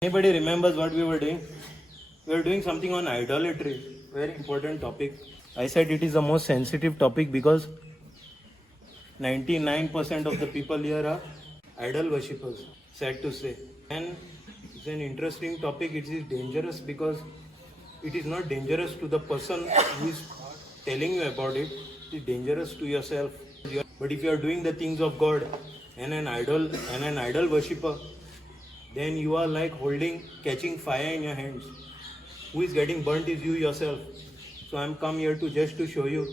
Anybody remembers what we were doing? We were doing something on idolatry. Very important topic. I said it is the most sensitive topic because 99% of the people here are idol worshippers. Sad to say. And it's an interesting topic. It is dangerous because it is not dangerous to the person who is telling you about it. It is dangerous to yourself. But if you are doing the things of God and an idol worshipper, then you are like catching fire in your hands. Who is getting burnt is you yourself. So I'm come here to show you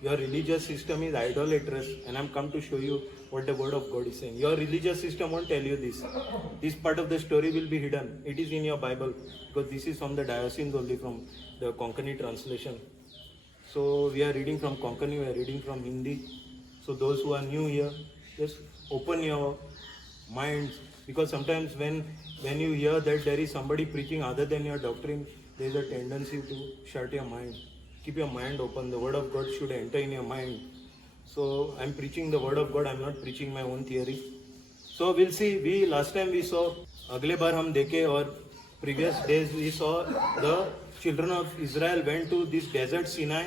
your religious system is idolatrous, and I'm come to show you what the word of God is saying. Your religious system won't tell you this. This part of the story will be hidden. It is in your Bible because this is from the Diocesan only, from the Konkani translation. So we are reading from Konkani, we are reading from Hindi. So those who are new here, just open your minds, because sometimes when you hear that there is somebody preaching other than your doctrine, there is a tendency to shut your mind. Keep your mind open. The word of God should enter in your mind. So I'm preaching the word of God. I'm not preaching my own theory. So we'll see. Last time we saw अगले बार हम देखे, और previous days we saw the children of Israel went to this desert Sinai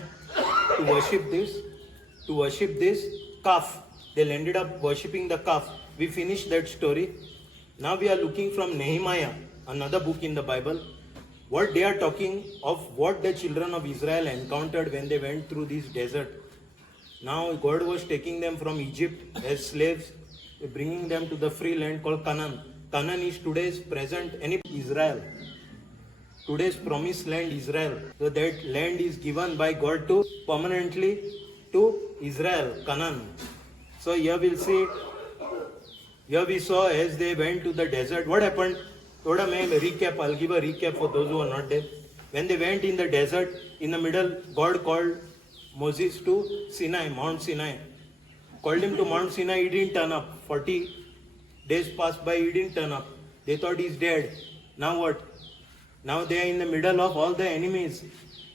to worship this calf. They ended up worshipping the calf. We finished that story. Now we are looking from Nehemiah, another book in the Bible, what they are talking of, what the children of Israel encountered when they went through this desert. Now God was taking them from Egypt as slaves, bringing them to the free land called Canaan. Canaan is today's present Israel. Today's promised land, Israel. So that land is given by God to permanently to Israel, Canaan. So here we'll see. Here we saw as they went to the desert, what happened? Thoda main recap, I'll give a recap for those who are not there. When they went in the desert, in the middle, God called Moses to Sinai, Mount Sinai. Called him to Mount Sinai, he didn't turn up. 40 days passed by, he didn't turn up. They thought he's dead. Now what? Now they are in the middle of all the enemies.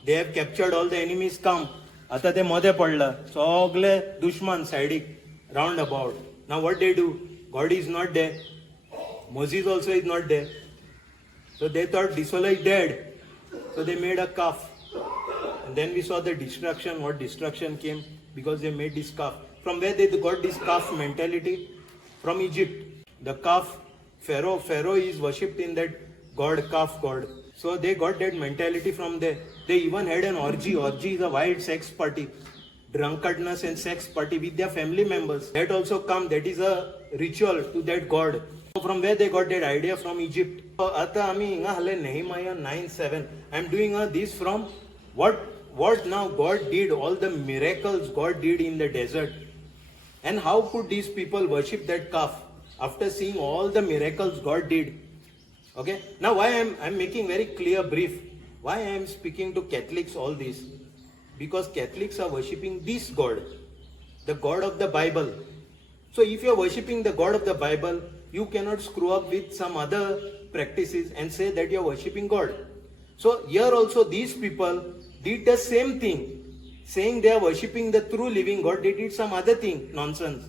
They have captured all the enemies, come. आता ते मध्ये पडलं, सगळे दुश्मन साइडिक round about. Now what they do? God is not there. Moses also is not there. So they thought this fellow is dead. So they made a calf. And then we saw the destruction, what destruction came because they made this calf. From where they got this calf mentality? From Egypt. The calf, Pharaoh is worshipped in that god, calf god. So they got that mentality from there. They even had an orgy. Orgy is a wild sex party. Drunkardness and sex party with their family members. That also come, that is a ritual to that god. So from where they got that idea? From Egypt. So ata ami inga hale Nehemiah 9:7. I'm doing this from what now God did, all the miracles God did in the desert. And how could these people worship that calf after seeing all the miracles God did? Okay. Now why I'm making very clear brief. Why I am speaking to Catholics all this? Because Catholics are worshipping this God, the God of the Bible. So if you are worshipping the God of the Bible, you cannot screw up with some other practices and say that you are worshipping God. So here also these people did the same thing, saying they are worshipping the true living God. They did some other thing, nonsense.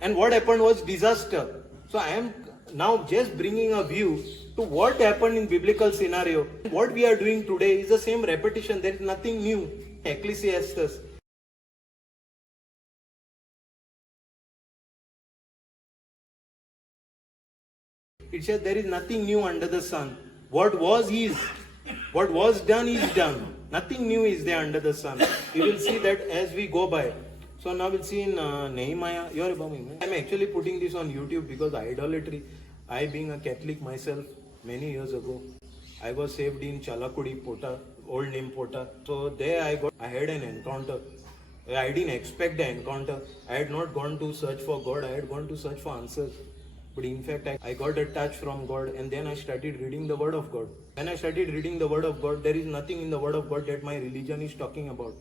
And what happened was disaster. So I am now just bringing a view to what happened in biblical scenario. What we are doing today is the same repetition. There is nothing new. Ecclesiastes. It says there is nothing new under the sun. What was is. What was done is done. Nothing new is there under the sun. You will see that as we go by. So now we'll see in Nehemiah. I'm actually putting this on YouTube because idolatry. I, being a Catholic myself, many years ago, I was saved in Chalakudi, Pota, old name Pota. So there I had an encounter. I didn't expect the encounter. I had not gone to search for God. I had gone to search for answers. But in fact, I got a touch from God, and then I started reading the Word of God. When I started reading the Word of God, there is nothing in the Word of God that my religion is talking about.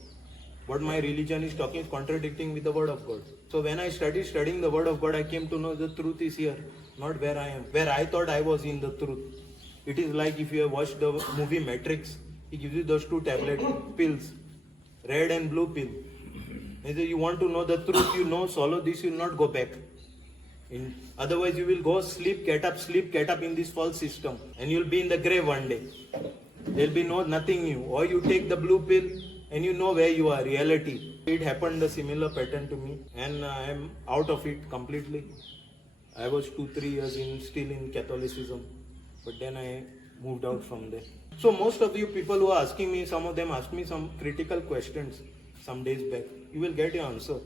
What my religion is talking is contradicting with the Word of God. So when I started studying the Word of God, I came to know the truth is here, not where I am. Where I thought I was in the truth. It is like if you have watched the movie Matrix, he gives you those two tablet pills, red and blue pill. And you want to know the truth, swallow this, you will not go back. Otherwise, you will go sleep, get up in this false system, and you'll be in the grave one day. There'll be nothing new. Or you take the blue pill, and you know where you are. Reality. It happened a similar pattern to me, and I am out of it completely. I was 2-3 years still in Catholicism, but then I moved out from there. So most of you people who are asking me, some of them asked me some critical questions some days back. You will get your answer.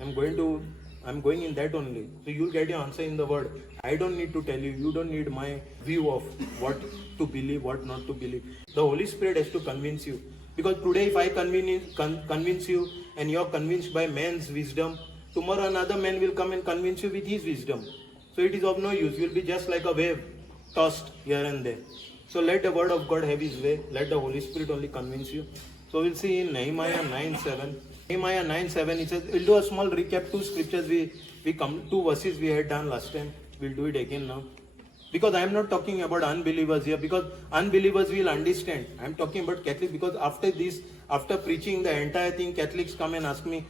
I'm going in that only. So you'll get your answer in the word. I don't need to tell you. You don't need my view of what to believe, what not to believe. The Holy Spirit has to convince you. Because today if I convince you and you're convinced by man's wisdom, tomorrow another man will come and convince you with his wisdom. So it is of no use. You'll be just like a wave tossed here and there. So let the word of God have his way. Let the Holy Spirit only convince you. So we'll see in Nehemiah 9:7. Nehemiah 9:7, it says, we'll do a small recap. 2 scriptures two verses we had done last time. We'll do it again now. Because I am not talking about unbelievers here, because unbelievers will understand. I am talking about Catholics, because after preaching the entire thing, Catholics come and ask me,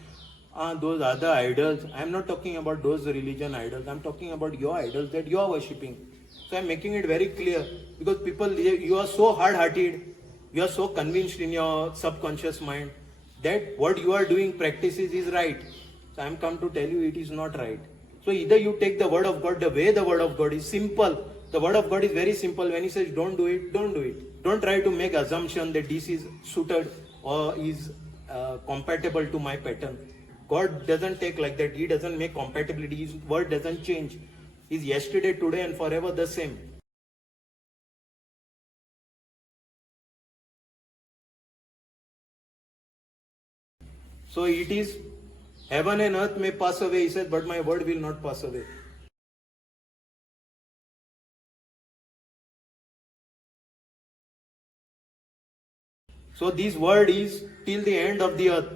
those other idols. I am not talking about those religion idols. I am talking about your idols that you are worshipping. So I am making it very clear, because people, you are so hard-hearted, you are so convinced in your subconscious mind that what you are doing, practices is right. So I am come to tell you it is not right. So either you take the word of God, the way the word of God is simple. The word of God is very simple. When he says don't do it, don't do it. Don't try to make assumption that this is suited or is compatible to my pattern. God doesn't take like that. He doesn't make compatibility. His word doesn't change. He's yesterday, today and forever the same. So it is, heaven and earth may pass away, he said, but my word will not pass away. So this word is till the end of the earth.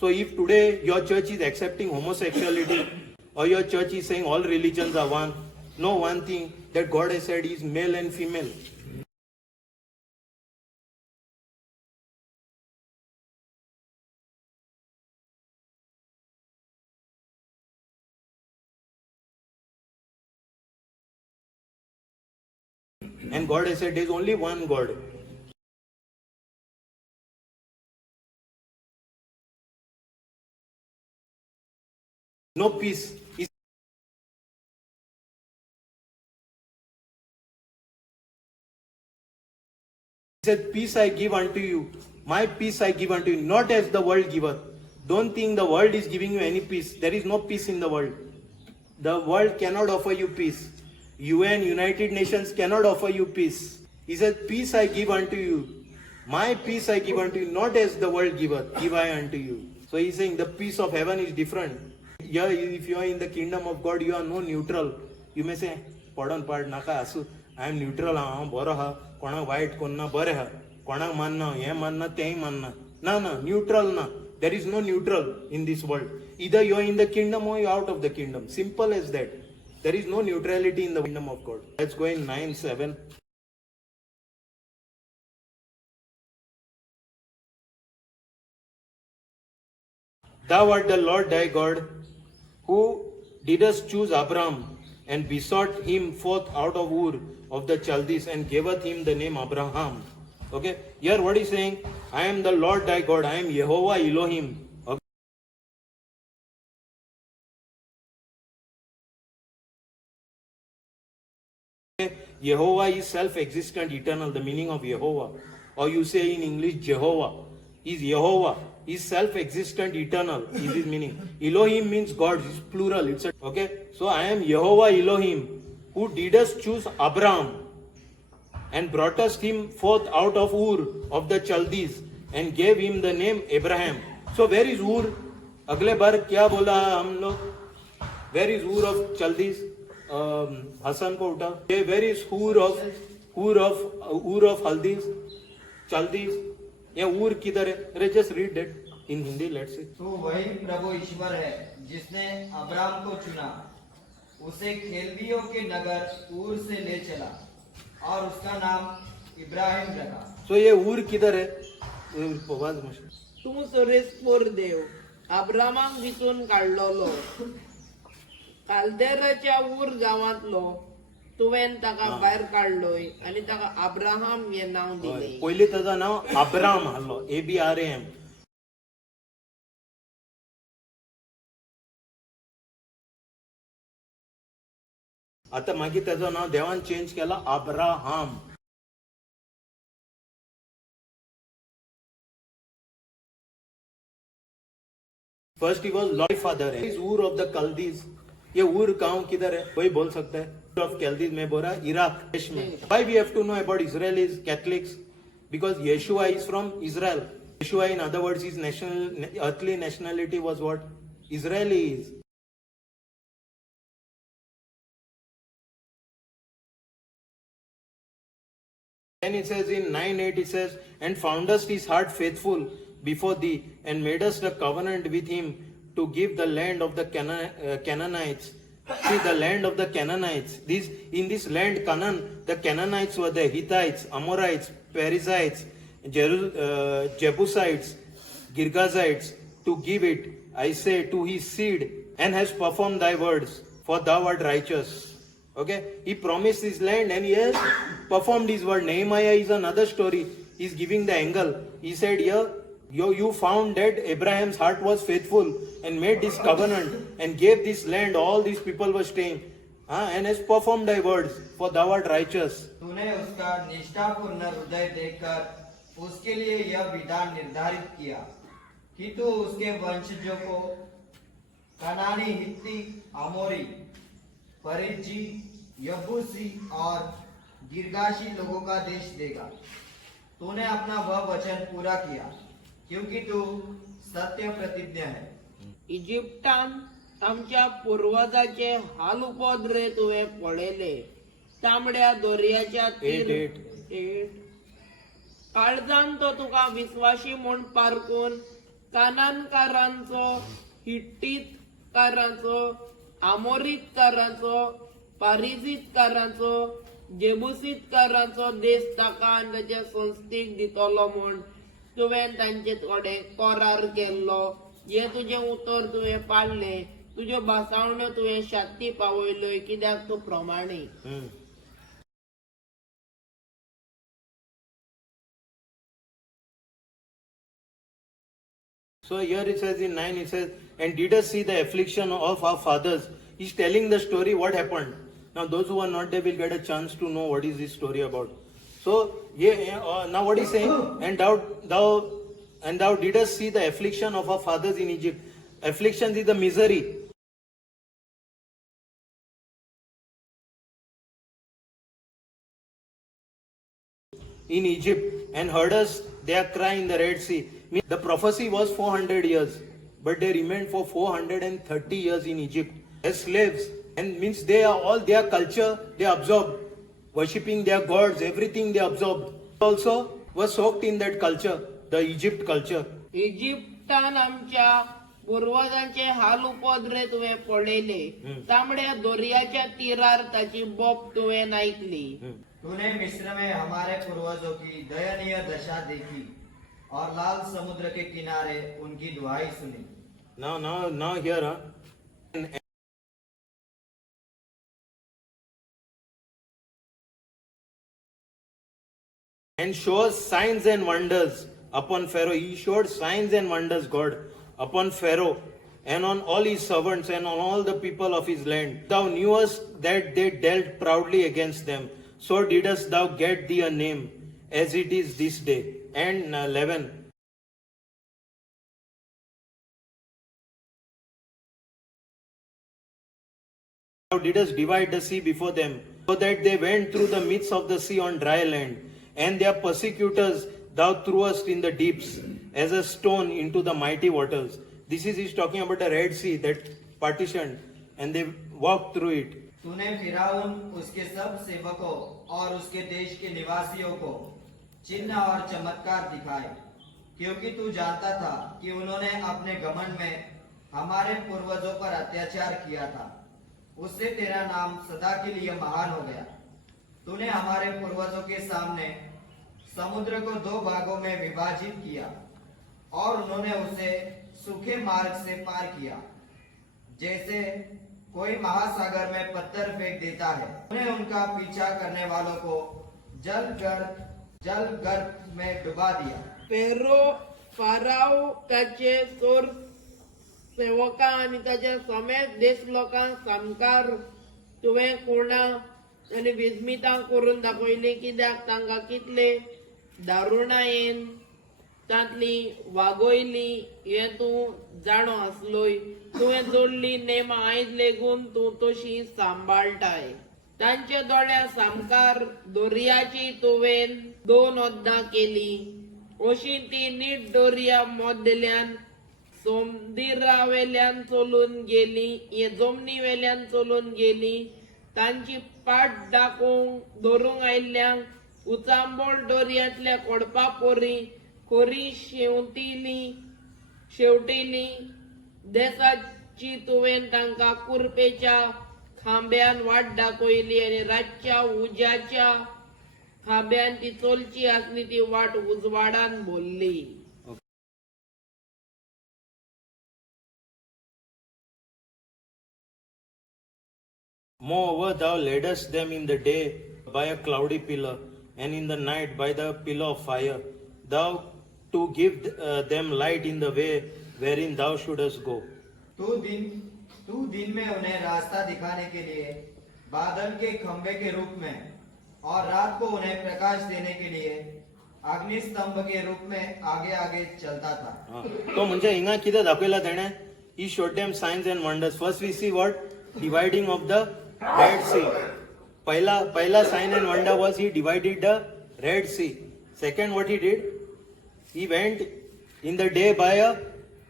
So if today your church is accepting homosexuality, or your church is saying all religions are one, know one thing, that God has said is male and female. And God has said there is only one God. No peace. He said, peace I give unto you. My peace I give unto you, not as the world giveth. Don't think the world is giving you any peace. There is no peace in the world. The world cannot offer you peace. UN, United Nations cannot offer you peace. He said, peace I give unto you. My peace I give unto you, not as the world giveth, give I unto you. So he's saying the peace of heaven is different. Here, if you are in the kingdom of God, you are no neutral. You may say, pardon, naka asu. I am neutral, boro ha, kona white, kona bare ha, kona manna, ye manna, te manna. No, neutral na. There is no neutral in this world. Either you are in the kingdom or you are out of the kingdom. Simple as that. There is no neutrality in the kingdom of God. Let's go in 9:7. Thou art the Lord thy God, who didst choose Abraham, and besought him forth out of Ur of the Chaldees, and gaveth him the name Abraham. Okay, here what is saying? I am the Lord thy God, I am Yehovah Elohim. Yehovah is self-existent, eternal, the meaning of Yehovah. Or you say in English, Jehovah. Is Yehovah. Is self-existent, eternal, is his meaning. Elohim means God, it's plural. Okay? So I am Yehovah Elohim, who didst choose Abraham, and broughtest him forth out of Ur of the Chaldees, and gave him the name Abraham. So where is Ur? अगले बार क्या बोला हम लोग? Where is Ur of Chaldees? Hasan को उठा. Where is Ur of Haldees? Chaldees? या ऊर किधर है? अरे just read that in Hindi, let's say. तो वही प्रभु ईश्वर है जिसने अब्राम को चुना, उसे खेलदियों के नगर ऊर से ले चला और उसका नाम इब्राहिम रखा. So ये ऊर किधर है? तू सोरेस्पोर देव अब्रामाक जितून काढलोलो. काल्देराच्या ऊर गावातलो तुवें ताका भायर काडलोय आणि ताका अब्राहम हे नाव दिले. पयलीं ताचं नाव अब्राम आहलो, ABRAM. आता मागीर ताचं नाव देवान चेंज केला Abraham. First he was Lord father है ऊर ऑफ द कल्दीज. ये ऊर गांव किधर है कोई बोल सकता है? ऑफ कैल्दीज में बोला इराक देश में. Why we have to know about Israelis Catholics? Because Yeshua is from Israel. Yeshua in other words is national earthly nationality was what? Israeli is. Then it says in 9:8 it says, and foundest his heart faithful before thee, and made us the covenant with him to give the land of the Canaanites. See, the land of the Canaanites. In this land, Canaan, the Canaanites were the Hittites, Amorites, Perizzites, Jebusites, Girgazites, to give it, I say, to his seed, and has performed thy words, for thou art righteous. Okay, he promised his land and he has performed his word. Nehemiah is another story. He's giving the angle. He said, here, you found that Abraham's heart was faithful and made this covenant and gave this land. All these people were staying, and has performed thy words, for thou art righteous. तूने उसका निष्ठापूर्ण हृदय देखकर उसके लिए यह विधान निर्धारित किया कि तू उसके वंशजों को कनानी, हित्ती, अमोरी, परिज्जी, यबूसी और गिरगाशी लोगों का देश देगा. तूने अपना वह वचन पूरा किया क्योंकि तू सत्य प्रतिज्ञ है. इजिप्तान आमच्या पूर्वजाचे हाल उपद्रे तुवें पळयले. तांबड्या दर्याच्या काळजान तो तुका विश्वासी म्हूण पारखून कानानकारांचो, हिट्टीतकारांचो, आमोरीतकारांचो, पारिजीतकारांचो, जेबुसीतकारांचो देश ताका आनी ताच्या संस्थेक दितलो म्हूण तुवें तांचे कडेन करार केल्लो. हे तुजें उतर तुवें पाळले. तुज्यो भासावण्यो तुवें शाती पावयल्यो कित्याक तूं प्रमाणीक. So here it says in 9, it says, and did us see the affliction of our fathers. He's telling the story what happened. Now those who are not there will get a chance to know what is this story about. So now what he's saying, and thou didst see the affliction of our fathers in Egypt. Affliction is the misery. In Egypt, and heard us their cry in the Red Sea. The prophecy was 400 years, but they remained for 430 years in Egypt as slaves. And means their culture they absorbed, worshipping their gods, everything they absorbed. Also was soaked in that culture, the Egypt culture. इजिप्तान आमच्या पूर्वजांचे हाल उपद्रे तुवें पळयले. तांबड्या दर्याच्या तीरार ताची बोप तुवें आयकली. तूने मिस्र में हमारे पूर्वजों की दयनीय दशा देखी और लाल समुद्र के किनारे उनकी दुहाई सुनी. Now here, and shows signs and wonders upon Pharaoh. He showed signs and wonders, God, upon Pharaoh and on all his servants and on all the people of his land. Thou knewest that they dealt proudly against them. So didst thou get thee a name, as it is this day. And 11. Thou didst divide the sea before them, so that they went through the midst of the sea on dry land. And their persecutors thou threwest in the deeps, as a stone into the mighty waters. He's talking about the Red Sea that partitioned, and they walked through it. तूने फिराउन, उसके सब सेवकों और उसके देश के निवासियों को चिन्ह और चमत्कार दिखाए, क्योंकि तू जानता था कि उन्होंने अपने घमंड में हमारे पूर्वजों पर अत्याचार किया था. उससे तेरा नाम सदा के लिए महान हो गया. तूने हमारे पूर्वजों के सामने समुद्र को 2 भागों में विभाजित किया और उन्होंने उसे सूखे मार्ग से पार किया, जैसे कोई महासागर में पत्थर फेंक देता है, उन्हें उनका पीछा करने वालों को जल गर्भ में डुबा दिया। फाराव त्याचे चोर सेवकां आणि त्याच्या समेत देश लोकांक सामकार तुवें कोणा आनी विस्मितां करून दाखयली, कित्याक तांकां कितले दारुणायेन तांतली वागोयली हे तूं जाणो आसलोय। तुवें जोडली नेम आयज लेगून तूं तशी सांबाळटाय। तांच्या दोळ्या सामकार दोर्याची तुवें 2 वद्दां केली, अशी ती नीट दोर्या मदल्यान समुद्रावेल्यान चलून गेली, हे जमनी वेल्यान चलून गेली। तांची पाट दाखोवंक धरूंक आयिल्ल्यांक उचांबोळ दोर्यांतल्या कोडपा पोरी खोरी शेवटिली देसाची तुवें तांकां कुरपेच्या खांब्यान वाट दाखयली आनी रातच्या उज्याच्या खांब्यान ती चलची आसली ती वाट उजवाडान भरली। Moreover, thou ledest them in the day by a cloudy pillar, and in the night by the pillar of fire. Thou to give them light in the way wherein thou shouldest go. तू दिन में उन्हें रास्ता दिखाने के लिए बादल के खंभे के रूप में और रात को उन्हें प्रकाश देने के लिए अग्नि स्तंभ के रूप में आगे आगे चलता था। तो म्हणजे हिंगा कितें दाखयला तेणे? He showed them signs and wonders. First we see what? Dividing of the Red Sea. पहिला sign and wonder was he divided the Red Sea. Second, what he did? He went in the day by a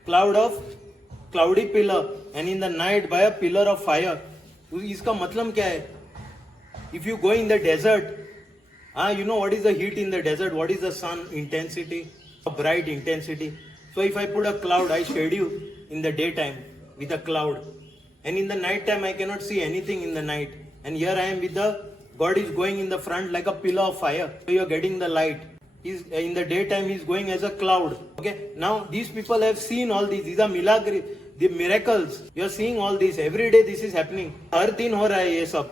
cloudy pillar and in the night by a pillar of fire. इसका मतलब क्या है? If you go in the desert, you know what is the heat in the desert? What is the sun intensity? A bright intensity. So if I put a cloud, I shade you in the daytime with a cloud. And in the night time, I cannot see anything in the night. And here I am with God is going in the front like a pillar of fire. So you are getting the light. In the daytime, He is going as a cloud. Okay. Now these people have seen all these. These are the miracles. You are seeing all this. Every day this is happening. हर दिन हो रहा है ये सब.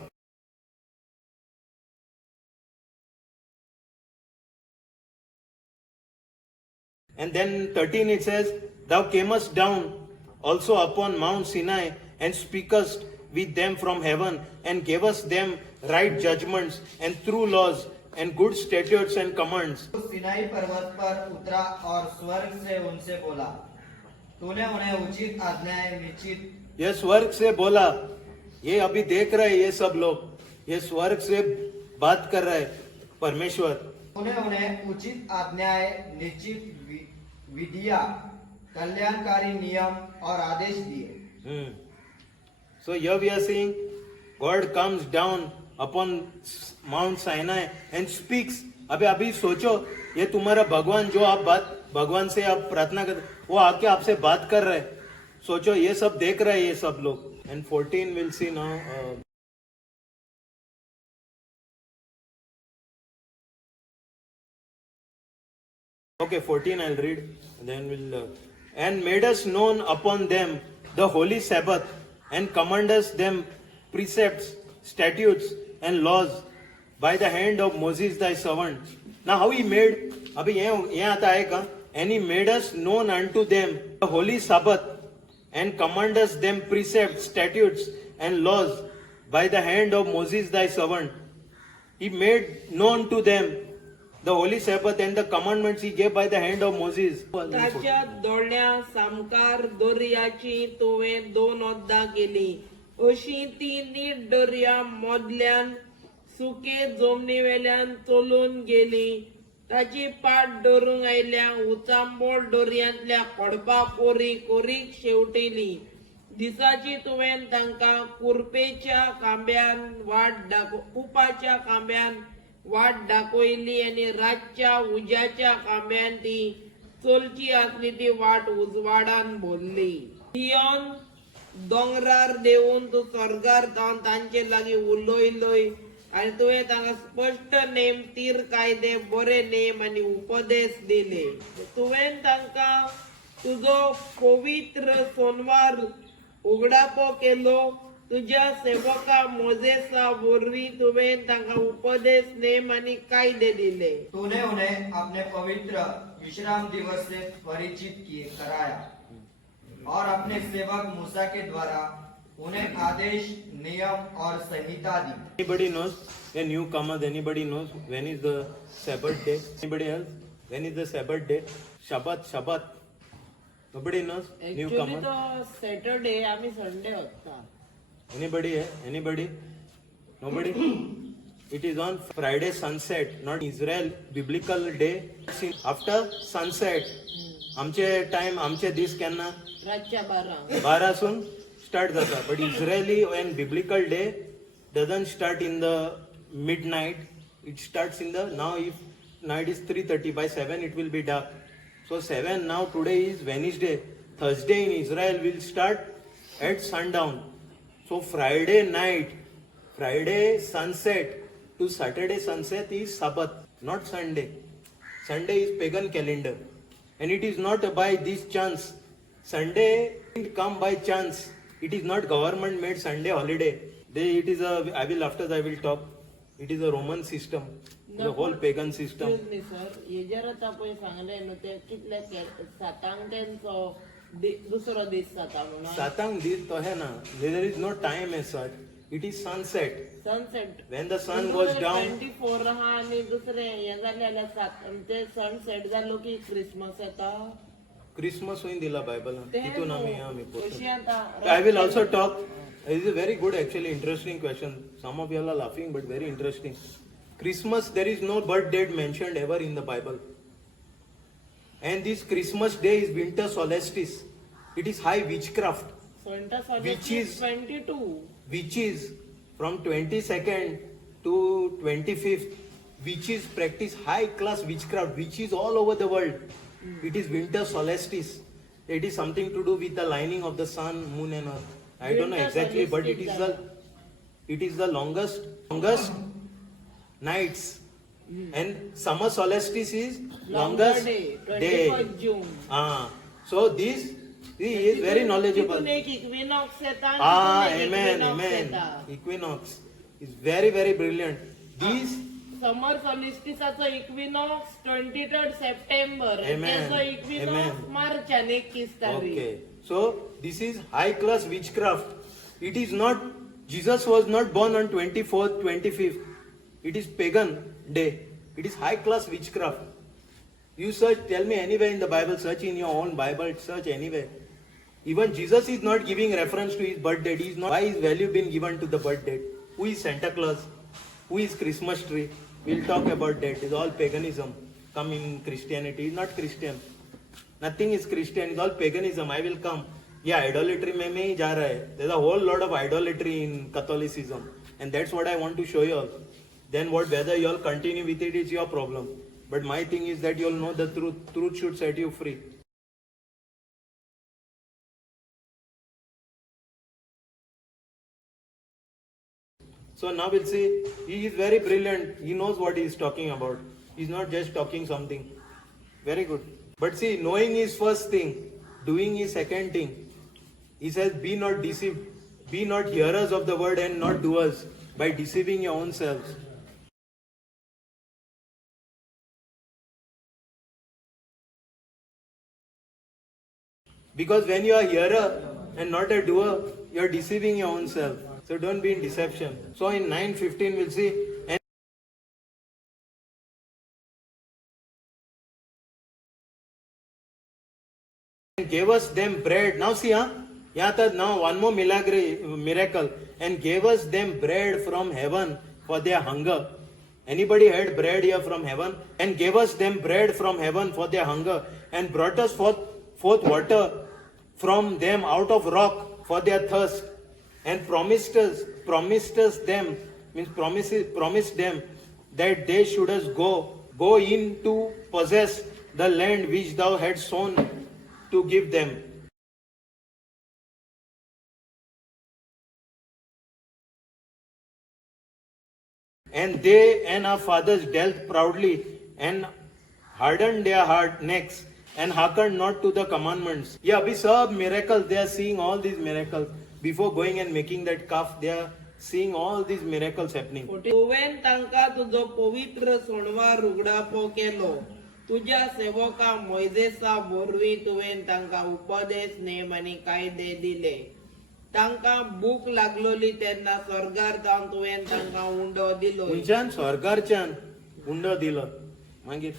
And then 13 it says, Thou camest down also upon Mount Sinai and speakest with them from heaven and gavest them right judgments and true laws and good statutes and commands. तू सिनाई पर्वत पर उतरा और स्वर्ग से उनसे बोला, तूने उन्हें उचित आज्ञाएं निश्चित। ये स्वर्ग से बोला, ये अभी देख रहे हैं ये सब लोग, ये स्वर्ग से बात कर रहे हैं परमेश्वर। तूने उन्हें उचित आज्ञाएं निश्चित विधियां कल्याणकारी नियम और आदेश दिए। So here we are seeing God comes down upon Mount Sinai and speaks. अभी सोचो, ये तुम्हारा भगवान जो आप भगवान से आप प्रार्थना करते, वो आके आपसे बात कर रहे हैं। सोचो ये सब देख रहे हैं ये सब लोग। And 14 we'll see now. Okay, 14 I'll read. Then we'll and made us known upon them the holy Sabbath and commandest them precepts, statutes and laws by the hand of Moses thy servant. Now how he made? अभी ये आता है का? And he made us known unto them the holy Sabbath and commandest them precepts, statutes and laws by the hand of Moses thy servant. He made known to them the holy Sabbath and the commandments he gave by the hand of Moses. ताच्या दोळ्या सामकार दोर्याची तुवें 2 वद्दां केली, अशी ती NEET दोर्या मदल्यान सुके जमनी वेल्यान चलून गेली। ताची पाट धरूंक आयल्या उचांबोळ दोर्यांतल्या कोडपा पोरी कोरीक शेवटिली। दिसाची तुवें तांकां कुरपेच्या खांब्यान उपाच्या खांब्यान वाट दाखयली आनी रातच्या उज्याच्या खांब्यान ती चलची आसली ती वाट उजवाडान भरली। सियोन दोंगरार देऊन तू स्वर्गार जावन तांचे लागीं उलयलय आनी तुवें तांकां स्पश्ट नेम, तीर कायदे, बरे नेम आनी उपदेश दिले। तुवें तांकां तुजो पवित्र सोनवार उगडापो केलो तुझ्या सेवका मोजेसा वरवीं तुवें तांकां उपदेश नेम आनी कायदे दिले. तूने उन्हें अपने पवित्र विश्राम दिवस से परिचित कराया और अपने सेवक मूसा के द्वारा उन्हें आदेश, नियम और संहिता दी. Anybody knows a newcomer? Anybody knows when is the Sabbath day? Anybody else? When is the Sabbath day? Shabbat. Nobody knows. Actually Newcomer. तो सॅटर्डे आम्ही संडे होता. Anybody? Anybody? Nobody? It is on Friday sunset, not Israel biblical day. After sunset. आमचे time आमचे दीस केन्ना रातच्या 12. 12 सून start जाता. But Israeli and biblical day doesn't start in the midnight. It starts in the now if night is 3:30 by 7 it will be dark. So 7 now today is Wednesday. Thursday in Israel will start at sundown. So Friday night, Friday sunset to Saturday sunset is Sabbath, not Sunday. Sunday is pagan calendar. And it is not by this chance. Sunday didn't come by chance. It is not government made Sunday holiday. It is a, I will talk. It is a Roman system. The whole pagan system. Excuse me sir, हे जर आता पळय सांगले न्हू ते कितले सातांक तेंचो दुसरो दीस जाता म्हणून. Satang did to hai na. There is no time as such. It is sunset. Sunset When the sun goes down. 24 आहा आणि दुसरे हे जाले जाल्यार सात ते सनसेट जालो की क्रिसमस येता. Christmas होईन दिला Bible. ते तितून आम्ही कशी आता I will also talk. It is a very good, actually interesting question. Some of you all are laughing, but very interesting. Christmas, there is no birth date mentioned ever in the Bible. And this Christmas day is winter solstice. It is high witchcraft, winter Which solstice is- 22. which is from 22nd to 25th, which is practice high class witchcraft, which is all over the world. It is winter solstice. It is something to do with the lining of the sun, moon and earth. I don't know Winter exactly, but solstice it is the longest nights. And summer solstice is Longer longest day, day. 21 June. So this he is very knowledgeable. तिथून एक equinox येता आणि Amen, तिथून एक amen. equinox येता. Equinox is very, very brilliant. These, summer सॉलिस्टिसाचो equinox 23 सप्टेंबर Amen, त्याचो इक्विनॉक्स amen. मार्चान 21 तारीख. okay. So this is high class witchcraft. It is not, Jesus was not born on 24th, 25th. It is pagan day. It is high class witchcraft. You search, tell me anywhere in the Bible, search in your own Bible, search anywhere. Even Jesus is not giving reference to his birth date. He is not, why is value been given to the birth date? Who is Santa Claus? Who is Christmas tree? We'll talk about that. It's all paganism. Come in Christianity. It's not Christian. Nothing is Christian. It's all paganism. I will come. Yeah, idolatry में ही जा रहा है. There's a whole lot of idolatry in Catholicism. And that's what I want to show you all. Then whether you all continue with it is your problem. But my thing is that you all know the truth. Truth should set you free. So now we'll see, he is very brilliant. He knows what he is talking about. He's not just talking something. Very good. But see, knowing is first thing, doing is second thing. He says, be not deceived. Be not hearers of the word and not doers, by deceiving your own selves. Because when you are a hearer and not a doer, you are deceiving your own self. So don't be in deception. So in 9:15 we'll see. And gave us them bread. Now see, now one more miracle. And gave us them bread from heaven for their hunger. Anybody had bread here from heaven? And gave us them bread from heaven for their hunger. And brought us forth water from them out of rock for their thirst. And promised them that they should us go in to possess the land which thou hadst sown to give them. And they and our fathers dealt proudly and hardened their necks and hearkened not to the commandments. Yeah, abhi sab miracles, they are seeing all these miracles. before going and making that calf, they are seeing all these miracles happening. तुवें तांकां तुजो पवित्र सोणवार उगडापो केलो तुज्या सेवका मोइजेसा वरवीं तुवें तांकां उपदेश नेम आनी कायदे दिले तांकां भूक लागलोली तेन्ना स्वर्गार जावन तुवें तांकां उंडो दिलो खंयच्यान स्वर्गारच्यान उंडो दिलो. मागीर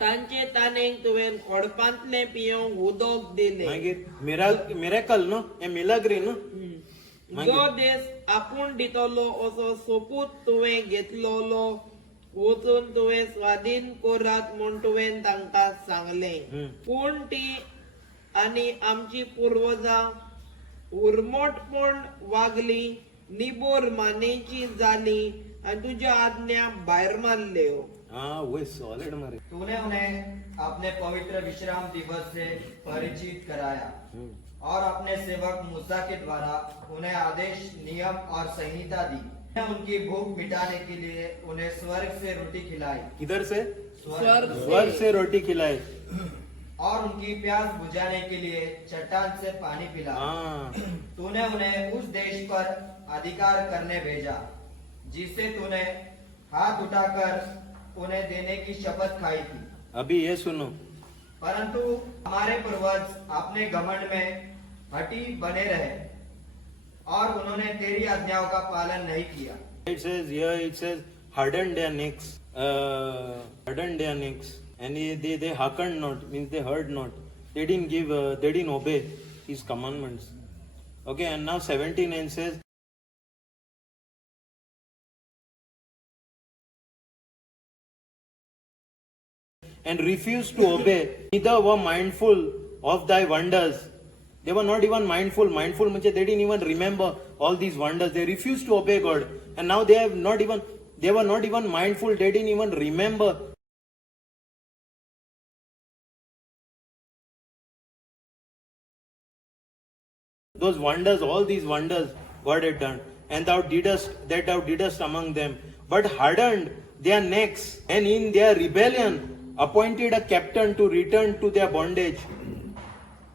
तांचे तानेक तुवें खोडपांतलें पियोंक उदक दिलें मागीर मिरेकल न्हू हे मिलाग्री न्हू. जो देश आपूण दितलो असो सोपूत तुवें घेतलोलो वचून तुवें स्वाधीन करात म्हूण तुवें तांकां सांगलें. पूण ती आनी आमची पुर्वजां उर्मटपण वागली निबोर मानेची जाली आनी तुज्या आज्ञा भायर मारल्यो. हाँ वही सॉलिड मारे. तूने उन्हें अपने पवित्र विश्राम दिवस से परिचित कराया और अपने सेवक मूसा के द्वारा उन्हें आदेश नियम और संहिता दी. उनकी भूख मिटाने के लिए उन्हें स्वर्ग से रोटी खिलाई. किधर से? स्वर्ग से रोटी खिलाए. और उनकी प्यास बुझाने के लिए चट्टान से पानी पिला. तूने उन्हें उस देश पर अधिकार करने भेजा जिसे तूने हाथ उठाकर उन्हें देने की शपथ खाई थी. अभी ये सुनो. परंतु हमारे पूर्वज अपने घमंड में हठी बने रहे और उन्होंने तेरी आज्ञाओं का पालन नहीं किया. It says here, it says hardened their necks, and they hearkened not, means they heard not. They didn't give, they didn't obey his commandments. Okay, and now 79 says, and refused to obey, neither were mindful of thy wonders. They were not even mindful. Mindful means they didn't even remember all these wonders. They refused to obey God. And now they were not even mindful. They didn't even remember. Those wonders, all these wonders God had done. And thou didst among them. But hardened their necks, and in their rebellion appointed a captain to return to their bondage.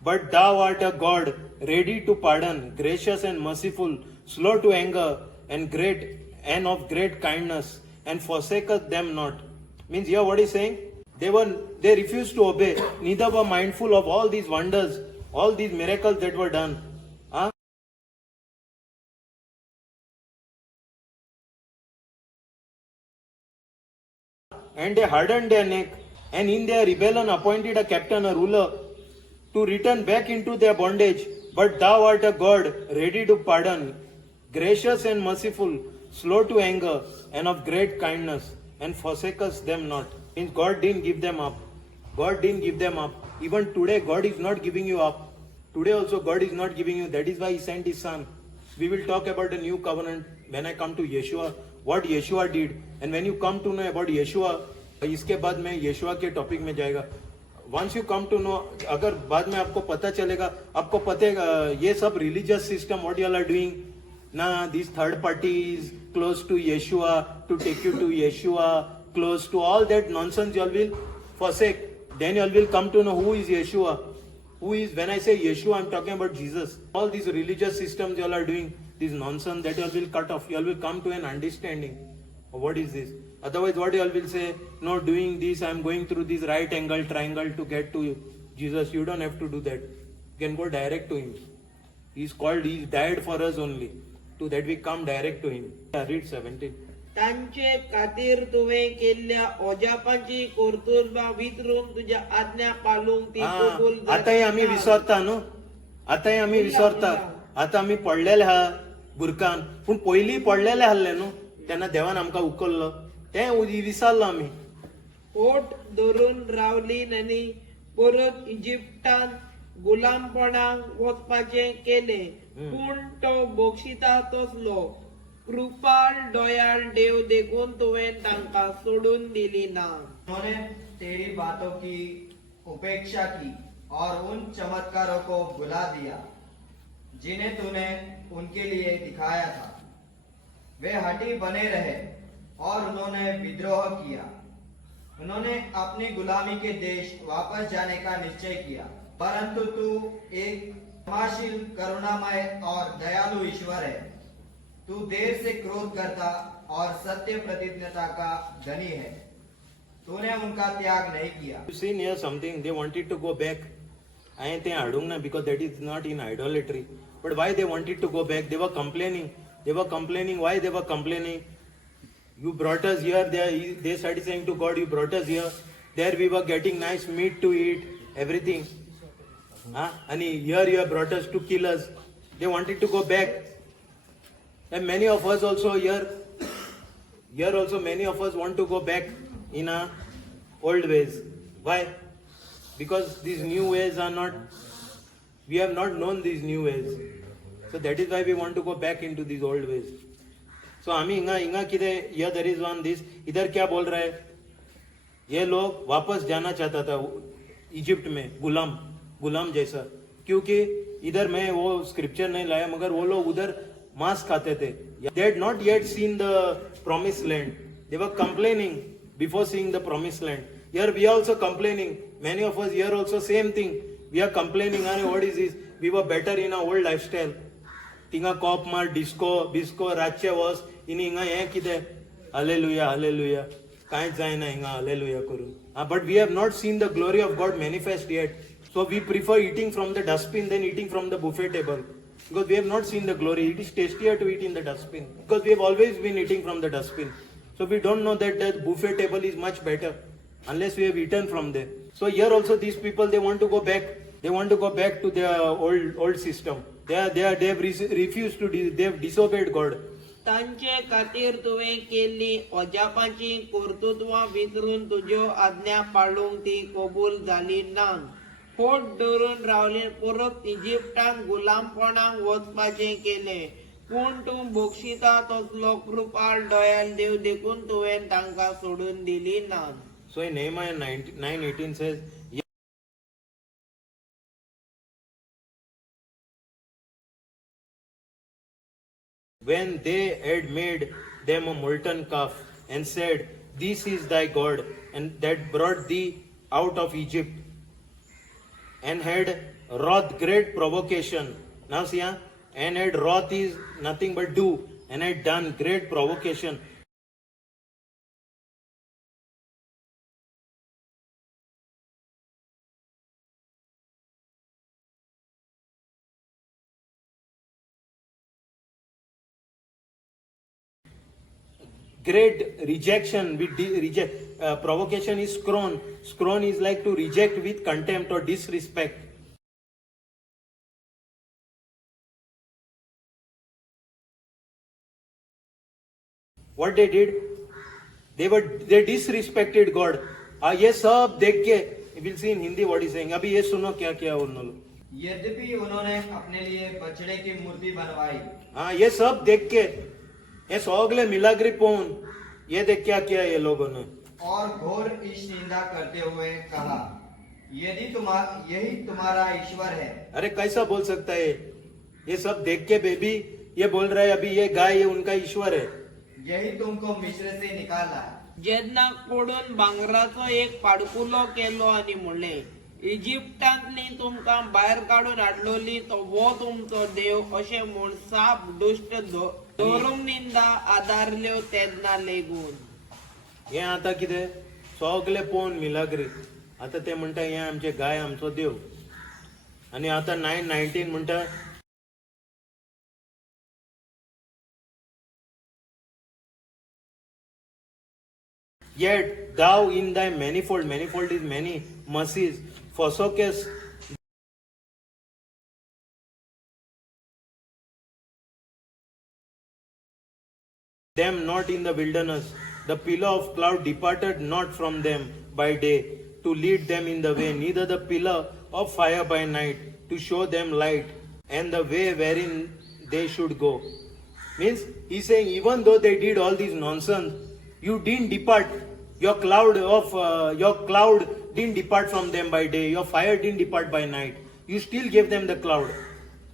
But thou art a God, ready to pardon, gracious and merciful, slow to anger, and of great kindness, and forsaketh them not. Means here what he's saying? They refused to obey, neither were mindful of all these wonders, all these miracles that were done. And they hardened their neck, and in their rebellion appointed a captain, a ruler, to return back into their bondage. But thou art a God, ready to pardon, gracious and merciful, slow to anger, and of great kindness, and forsakest them not. Means God didn't give them up. God didn't give them up. Even today, God is not giving you up. Today also, God is not giving you. That is why He sent His Son. We will talk about the new covenant when I come to Yeshua, what Yeshua did. And when you come to know about Yeshua, इसके बाद मैं यशुआ के topic में जाएगा. Once you come to know, अगर बाद में आपको पता चलेगा, आपको पता ये सब religious system what you all are doing, ना these third parties close to Yeshua to take you to Yeshua, close to all that nonsense you all will forsake. Then you all will come to know who is Yeshua. Who is, when I say Yeshua, I'm talking about Jesus. All these religious systems you all are doing, this nonsense that you all will cut off. You all will come to an understanding of what is this. Otherwise, what you all will say, no, doing this, I'm going through this right angle, triangle to get to Jesus. You don't have to do that. You can go direct to Him. He died for us only. To that we come direct to Him. Yeah, read 17. तांचे खातीर तुवें केल्ल्या ओजापांची कर्तुबा विसरून तुज्या आज्ञा पाळूंक ती कबूल जाता. आतांय आम्ही विसरता न्हू. आतांय आम्ही विसरता. आता आम्ही पडलेले आहा बुरकान. पूण पयलीं पडलेले आहले न्हू. तेन्ना देवान आमकां उखललो. तें विसरलो आमी. ओट धरून रावली आनी परत इजिप्टान गुलामपणाक वचपाचें केलें. पूण तो बोक्षिता तसलो कृपाळ दयाळ देव देखून तुवें तांकां सोडून दिली ना. उन्होंने तेरी बातों की उपेक्षा की और उन चमत्कारों को भुला दिया जिन्हें तूने उनके लिए दिखाया था. वे हठी बने रहे और उन्होंने विद्रोह किया. उन्होंने अपनी गुलामी के देश वापस जाने का निश्चय किया. परंतु तू एक क्षमाशील, करुणामय और दयालु ईश्वर है। तू देर से क्रोध करता और सत्य प्रतिज्ञता का धनी है। तूने उनका त्याग नहीं किया। You see here something, they wanted to go back. I think hadung na because that is not in idolatry. But why they wanted to go back? They were complaining. Why they were complaining? You brought us here. They started saying to God, you brought us here. There we were getting nice meat to eat, everything. And here you have brought us to kill us. They wanted to go back. And many of us also here also many of us want to go back in our old ways. Why? Because these new ways are not, we have not known these new ways. So that is why we want to go back into these old ways. So आम्ही इंगा किधे, here there is one this, इधर क्या बोल रहा है? ये लोग वापस जाना चाहता था इजिप्ट में, गुलाम जैसा, क्योंकि इधर मैं वो स्क्रिप्चर नहीं लाया, मगर वो लोग उधर मांस खाते थे. They had not yet seen the promised land. They were complaining before seeing the promised land. Here we are also complaining. Many of us here also same thing. We are complaining, what is this? We were better in our old lifestyle. Tinga cop mar, disco, ratche was, ini inga ye kide. Hallelujah. Kain zaina inga hallelujah kuru. But we have not seen the glory of God manifest yet. So we prefer eating from the dustbin than eating from the buffet table. Because we have not seen the glory. It is tastier to eat in the dustbin. Because we have always been eating from the dustbin. So we don't know that the buffet table is much better unless we have eaten from there. So here also these people, they want to go back. They want to go back to their old system. They have refused to, they have disobeyed God. तांचे खातीर तुवें केल्ली अजापाची कर्तृत्वां विसरून तुज्यो आज्ञा पाळूंक ती कबूल जाली ना. फोट धरून रावले, परत इजिप्टान गुलामपणाक वचपाचें केलें. पूण तूं बक्षिता तसलो कृपाळ दयाल देव देखून तुवें तांकां सोडून दिली ना. So in Nehemiah 9:18 says, when they had made them a molten calf and said, this is thy God, and that brought thee out of Egypt, and had wrought great provocation. Now see, and had wrought is nothing but do, and had done great provocation. Great rejection. Provocation is scorn. Scorn is like to reject with contempt or disrespect. What they did? They disrespected God. ये सब देख के, you will see in Hindi what he's saying. अभी ये सुनो क्या क्या उन्होंने. यद्यपि उन्होंने अपने लिए बछड़े की मूर्ति बनवाई. ये सब देख के, ये सौगले मिलाग्री पोन, ये देख क्या किया ये लोगों ने. और घोर ईश निंदा करते हुए कहा, यही तुम्हारा ईश्वर है. अरे कैसा बोल सकता है? ये सब देख के बेबी ये बोल रहा है अभी ये गाय ये उनका ईश्वर है. यही तुमको मिस्र से निकाला. जेन्ना पडून भांगराचो एक पाडकुलो केलो आनी म्हणले, इजिप्टांतली तुमकां भायर काडून हाडलोली तो वो तुमचो देव अशें म्हूण साप दुष्ट धोरूंक निंदा आदारल्यो तेन्ना लेगून. हे आता कितें सगळे पोवन मिलाग्री. आता ते म्हणटा हे आमचे गाय आमचो देव. आणि आता 9:19 म्हणटा yet thou in thy manifold is many mercies forsakest them not in the wilderness. The pillar of cloud departed not from them by day to lead them in the way, neither the pillar of fire by night to show them light and the way wherein they should go. Means he's saying even though they did all this nonsense, you didn't depart. Your cloud didn't depart from them by day. Your fire didn't depart by night. You still gave them the cloud.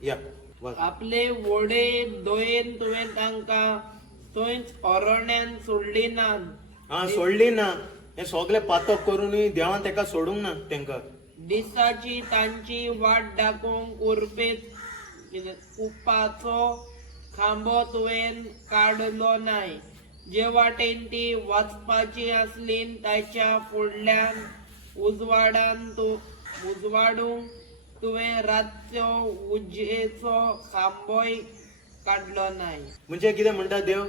Yeah. आपले वडे दोयेन तुवें तांकां थंयच अरण्यान सोडली ना. सोडली ना. हे सगळे पातक करूनय देवान तेका सोडूंक ना तेंका. दिसाची तांची वाट दाखोवंक उरपेच उपाचो खांबो तुवें काडलो नाय. जे वाटेन ती वचपाची आसली ताच्या फुडल्यान उजवाडूंक तुवें रातचो उजेचो खांबोय काडलो नाय. म्हणजे कितें म्हणटा देव,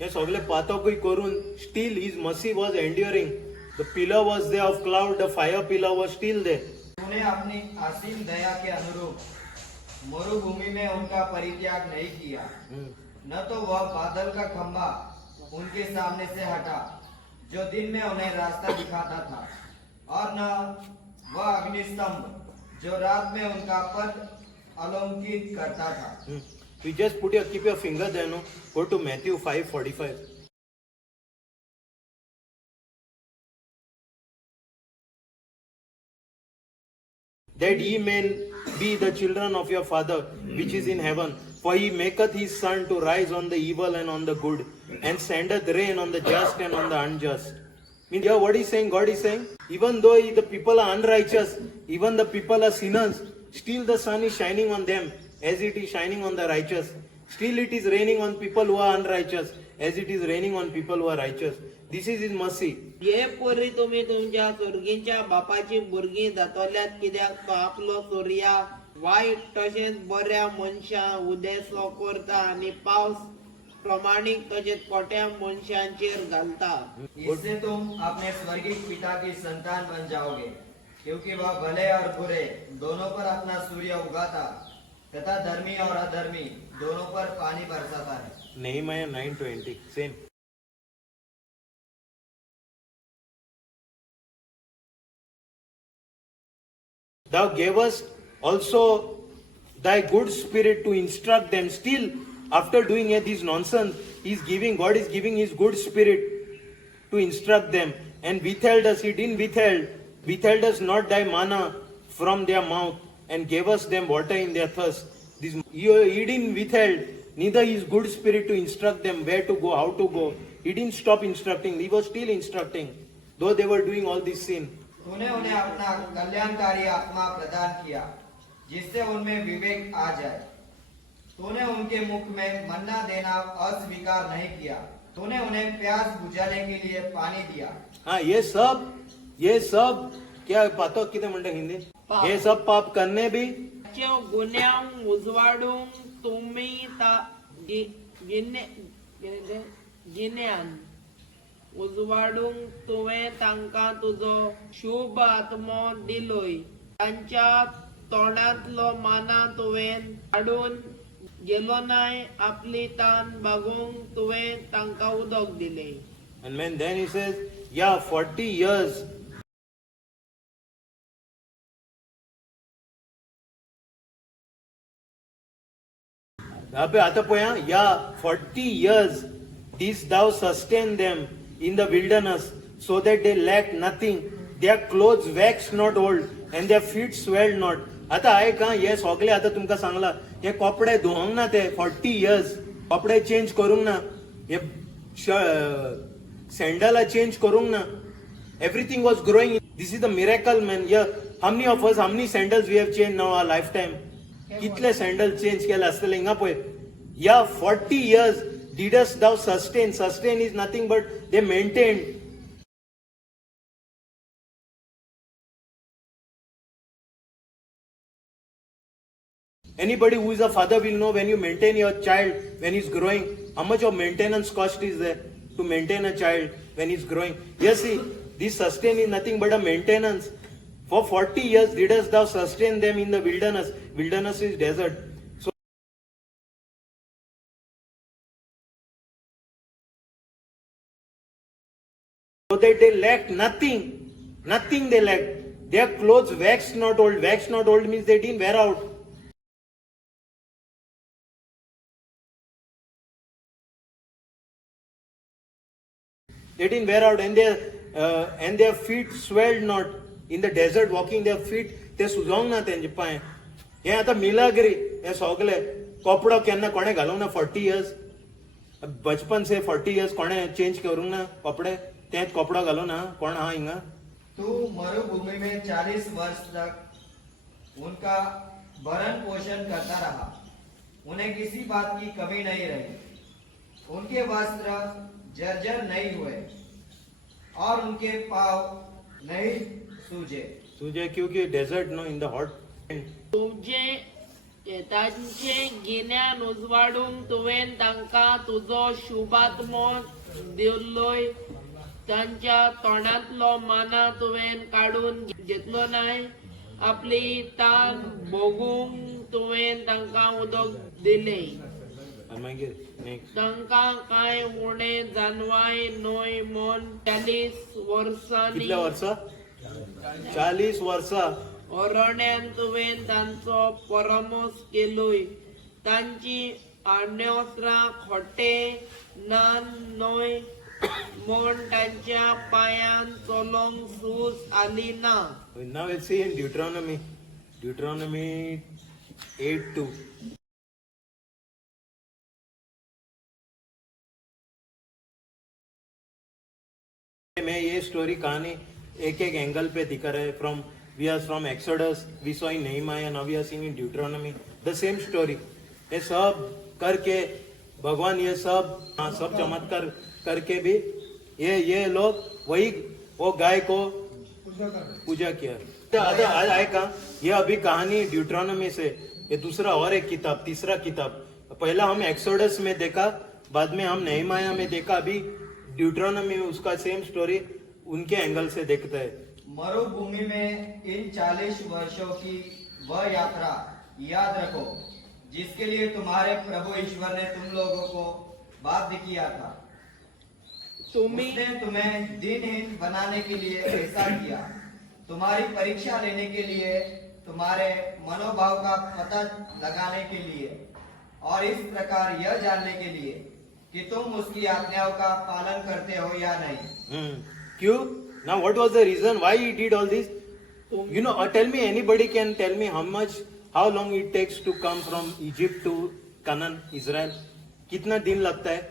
हे सगळे पातकूय करून still his mercy was enduring. The pillar was there of cloud, the fire pillar was still there. तूने अपनी असीम दया के अनुरूप मरुभूमि में उनका परित्याग नहीं किया. न तो वह बादल का खंभा उनके सामने से हटा जो दिन में उन्हें रास्ता दिखाता था, और न वह अग्निस्तंभ जो रात में उनका पथ अलोकित करता था. You just keep your finger there, no? Go to Matthew 5:45. That ye may be the children of your Father which is in heaven. For he maketh his sun to rise on the evil and on the good, and sendeth rain on the just and on the unjust. Means here what he's saying, God is saying, even though the people are unrighteous, even the people are sinners, still the sun is shining on them as it is shining on the righteous. Still it is raining on people who are unrighteous as it is raining on people who are righteous. This is his mercy. हे परी तुम्ही तुमच्या सुर्गीच्या बापाची भुरगीं जातल्यात, कित्याक तो आपलो Surya white तशेंच बऱ्या मनशा उदेसो करता आणि पावस प्रमाणिक तशेंच खोट्या मनशांचेर घालता. इससे तुम अपने स्वर्गीय पिता की संतान बन जाओगे, क्योंकि वह भले और बुरे दोनों पर अपना सूर्य उगाता तथा धर्मी और अधर्मी दोनों पर पानी बरसाता है. Nehemiah 9:20. Same. Thou gavest also thy good spirit to instruct them. Still, after doing this nonsense, God is giving his good spirit to instruct them. And withheld us, he didn't withheld us not thy manna from their mouth, and gave us them water in their thirst. He didn't withheld neither his good spirit to instruct them where to go, how to go. He didn't stop instructing, he was still instructing, though they were doing all this sin. तूने उन्हें अपना कल्याणकारी आत्मा प्रदान किया, जिससे उनमें विवेक आ जाए. तूने उनके मुख में मन्ना देना अस्वीकार नहीं किया. तूने उन्हें प्यास बुझाने के लिए पानी दिया. हाँ, ये सब क्या पातो किती म्हणतात हिंदी, हे सब पाप करने भी गुन्ह्यांक उजवाडूंक तुम्ही गिन्यान उजवाडूंक तुवें तांकां तुजो शुभ आत्मो दिलोय. तांच्या तोंडांतलो माना तुवें काडून गेलो नाय. आपली तान भागोवंक तुवें तांकां उदक दिलें. And then he says, yeah, 40 years. आता पळया, yeah, 40 years didst thou sustain them in the wilderness, so that they lacked nothing. Their clothes waxed not old, and their feet swelled not. आता ऐक हा, हे सगळे आता तुमका सांगला, हे कपडे धुवंक ना ते 40 years, कपडे चेंज करूंक ना, हे सॅन्डल चेंज करूंक ना. Everything was growing. This is the miracle, man. Yeah, how many sandals we have changed now our lifetime? कितले सॅन्डल चेंज केले असतले हिंगा पळय. या 40 years didst thou sustain. Sustain is nothing but they maintained. Anybody who is a father will know when you maintain your child when he's growing, how much of maintenance cost is there to maintain a child when he's growing. Yes, see, this sustain is nothing but a maintenance. For 40 years didst thou sustain them in the wilderness. Wilderness is desert. So that they lacked nothing. Nothing they lacked. Their clothes waxed not old. Waxed not old means they didn't wear out. They didn't wear out, and their feet swelled not. In the desert walking, their feet ते सुजोंक ना तेंचे पांय. हे आता मिलाग्री हे सगळे कपडो केन्ना कोणे घालूंक ना 40 years. बचपन से 40 years कोणे चेंज करूंक ना कपडे. तेच कपडो घालून ना कोण हा हिंगा. तू मरुभूमि में 40 वर्ष तक उनका भरण पोषण करता रहा। उन्हें किसी बात की कमी नहीं रही। उनके वस्त्र जर्जर नहीं हुए और उनके पांव नहीं सूजे। तुझे क्योंकि desert no in the hot तुमचे तांचे गिन्यान उजवाडूंक तुवें तांकां तुजो शुभात्मो दिल्लोय तांच्या तोंडांतलो माना तुवें काडून घेतलो नाय आपली ताक भोगूंक तुवें तांकां उदक दिलें मागीर नेक्स्ट तांकां कांय उणें जानवाय न्हय म्हूण 40 वर्सांनी कितल्या वर्सां 40 वर्सां ओरड्यान तुवें तांचो परमोस केलोय तांची आड्योसरां खोटे नान न्हय म्हूण तांच्या पांयान चलोंक सूज आली ना. Now we'll see in Deuteronomy 8:2. मैं ये स्टोरी कहानी एक एक एंगल पे दिखा रहा है from we are from Exodus we saw in Nehemiah now we are seeing in Deuteronomy the same story ये सब करके भगवान ये सब चमत्कार करके भी ये लोग वही वो गाय को पूजा किया आए कहा ये अभी कहानी ड्यूटरोनॉमी से ये दूसरा और एक किताब तीसरा किताब पहला हम एक्सोडस में देखा बाद में हम नेहमाया में देखा अभी ड्यूटरोनॉमी में उसका सेम स्टोरी उनके एंगल से देखता है. मरुभूमि में इन 40 वर्षों की वह यात्रा याद रखो जिसके लिए तुम्हारे प्रभु ईश्वर ने तुम लोगों को बाध्य किया था. उसने तुम्हें दिनहीन बनाने के लिए ऐसा किया, तुम्हारी परीक्षा लेने के लिए, तुम्हारे मनोभाव का पता लगाने के लिए और इस प्रकार यह जानने के लिए कि तुम उसकी आज्ञाओं का पालन करते हो या नहीं. क्यों? Now what was the reason why he did all this? You know, tell me, anybody can tell me how long it takes to come from Egypt to Canaan, Israel? कितना दिन लगता है?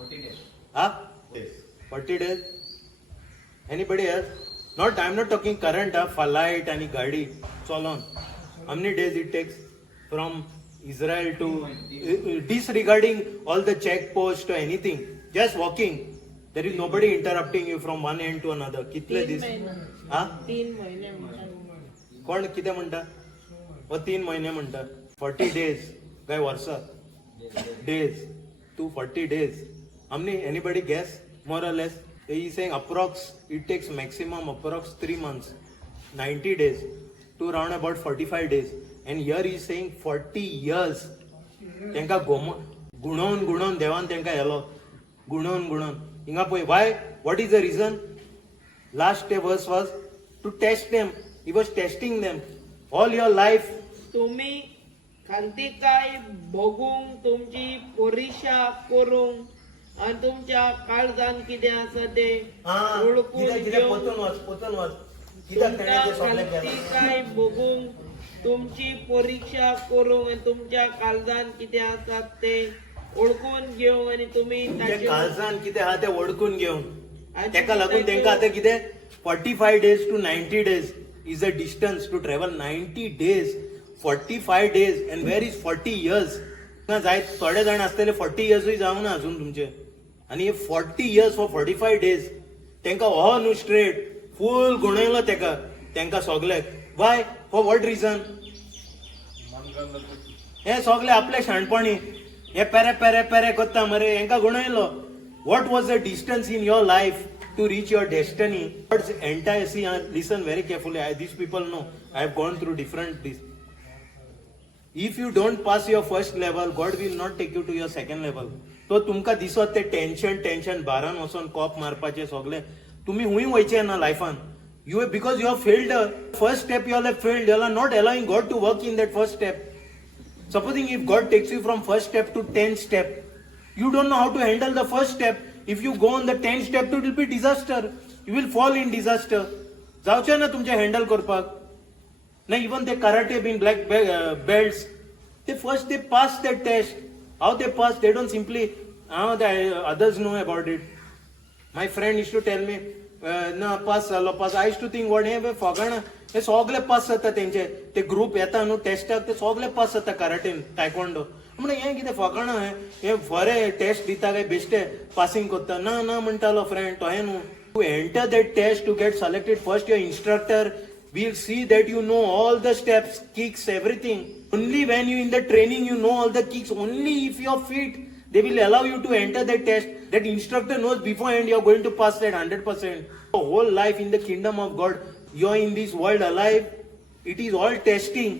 40 days. हाँ? 40 days. Anybody else? I'm not talking current, flight and गाड़ी. So long. How many days it takes from Israel to disregarding all the checkposts or anything, just walking. There is nobody interrupting you from one end to another. कितले this? हाँ? 3 महिने म्हणतात. कोण किती म्हणता? व 3 महिने म्हणता. 40 days. काय वर्षा? Days. 240 days. How many? Anybody guess? More or less. He is saying approx. It takes maximum approx 3 months. 90 days to round about 45 days. And here he is saying 40 years. त्यांका गुणवून देवान त्यांका हेलो गुणवून हिंगा पळय why? What is the reason? Last verse was to test them. He was testing them. All your life. तुम्ही खांतिकाय भोगूंक तुमची परीक्षा करूंक आणि तुमच्या काळजान कितें आसा ते ओळखून पोतून वाच खांतिकाय भोगूंक तुमची परीक्षा करूंक आणि तुमच्या काळजान कितें आसा ते ओळखून घेवंक आणि तुम्ही काळजान कितें आहा ते ओळखून घेवन तेका लागून तेंका आता कितें 45 days to 90 days is a distance to travel. 90 days 45 days and where is 40 years? जाय थोडे जाण आसतले 40 years जावं ना अजून तुमचे आणि हे 40 years for 45 days तेंका हो न्हू स्ट्रेट फुल गुणयलो तेंका सगळ्याक. वाय? For what reason? हे सगळे आपले शाणपणी हे पेरे करता मरे हेंका गुणयलो. What was the distance in your life to reach your destiny? God's entire, see, listen very carefully. These people know. I have gone through different this. If you don't pass your first level, God will not take you to your second level. तो तुमका दिसत ते tension बारान वचून corp मारपाचे सगळे तुम्ही हुंय वयचे ना लायफान. You because you have failed the first step, you have failed. You are not allowing God to work in that first step. Supposing if God takes you from first step to 10th step, you don't know how to handle the first step. If you go on the 10th step, it will be disaster. You will fall in disaster. जावचे ना तुमचे handle करपाक. ना even ते karate been black belts. They first they pass that test. How they pass? They don't simply the others know about it. My friend used to tell me, ना पास जालो पास आय to think what हे फॉगाणा हे सगळे पास जाता तेंचे ते group येता न्हू टेस्टाक ते सगळे पास जाता कराटेन टायकोंडो म्हणजे हे कितें फॉगाणा हे बरे टेस्ट दिता काय बेश्टे पासिंग करता ना ना म्हणटालो friend to he knew to enter that test to get selected first your instructor will see that you know all the steps, kicks, everything. Only when you in the training you know all the kicks. Only if you are fit, they will allow you to enter that test. That instructor knows beforehand you are going to pass that 100%. The whole life in the kingdom of God, you are in this world alive. It is all testing.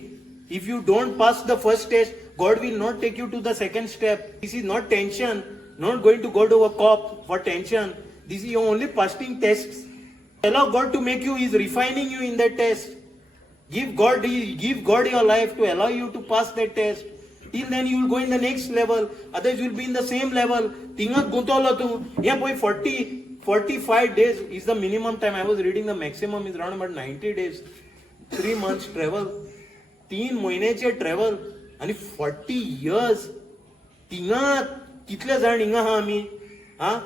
If you don't pass the first test, God will not take you to the second step. This is not tension. Not going to go to a cop for tension. This is your only passing tests. Allow God to make you, He is refining you in that test. Give God your life to allow you to pass that test. Till then you will go in the next level. Otherwise you will be in the same level. Tingat guntolo tu. Yeah boy 45 days is the minimum time. I was reading the maximum is around about 90 days. 3 months travel. 3 महिन्याचे travel आणि 40 years. तिंगात कितले जाण हिंगा हा आम्ही हा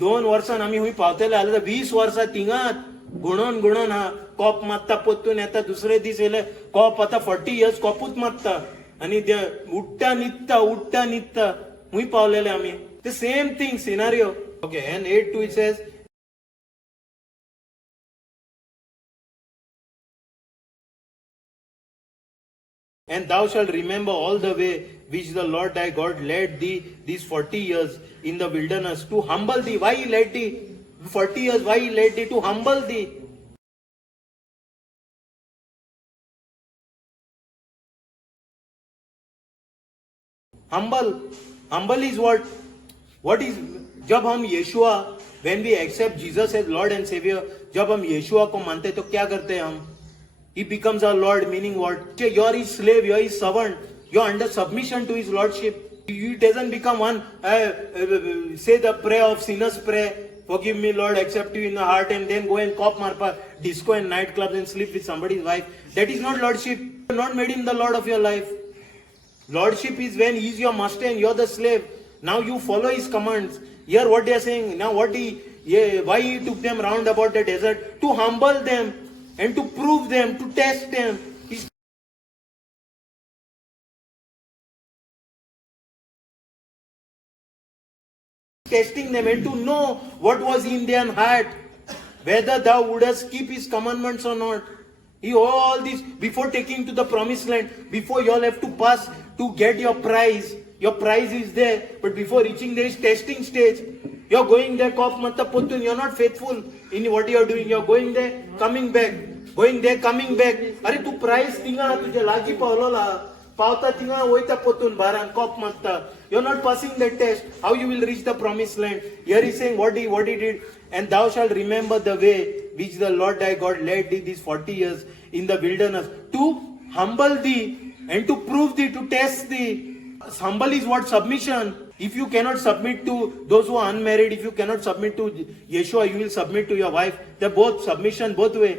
2 वर्सान आम्ही हुंय पावतले जाल्यार 20 वर्सां तिंगात गुणोन हा कॉप मारता पोत्तून येता दुसरे दीस येयले कॉप आता 40 years कॉपूच मारता आणि ते उठता न्हिदता हुंय पावलेले आम्ही ते same thing scenario okay and 8:2 it says and thou shalt remember all the way which the Lord thy God led thee these 40 years in the wilderness to humble thee. Why he led thee 40 years? Why he led thee? To humble thee. Humble is what? What is? जब हम यीशुआ when we accept Jesus as Lord and Savior, जब हम यीशुआ को मानते तो क्या करते हैं हम? He becomes our Lord, meaning what? You are his slave, you are his servant. You are under submission to his lordship. He doesn't become one, say the prayer of sinners prayer. Forgive me, Lord, accept you in the heart, and then go and cop marpa, disco and nightclubs and sleep with somebody's wife. That is not lordship. You have not made him the Lord of your life. Lordship is when he is your master and you are the slave. Now you follow his commands. Here what they are saying, now why he took them round about the desert? To humble them. And to prove them, to test them. He's testing them and to know what was in their heart. Whether thou wouldest keep his commandments or not. He all this before taking to the promised land, before you all have to pass to get your prize. Your prize is there, but before reaching there is testing stage. You're going there, you're not faithful in what you're doing. You're going there, coming back. Going there, coming back. अरे तू price तिंगा तुझे लागी पावलोला पावता तिंगा वयता पोतून बारान corp मारता. You're not passing that test. How you will reach the promised land? Here he's saying what he did. And thou shalt remember the way which the Lord thy God led thee these 40 years in the wilderness to humble thee and to prove thee, to test thee. Humble is what? Submission. If you cannot submit to those who are unmarried, if you cannot submit to Yeshua, you will submit to your wife. They're both submission, both way.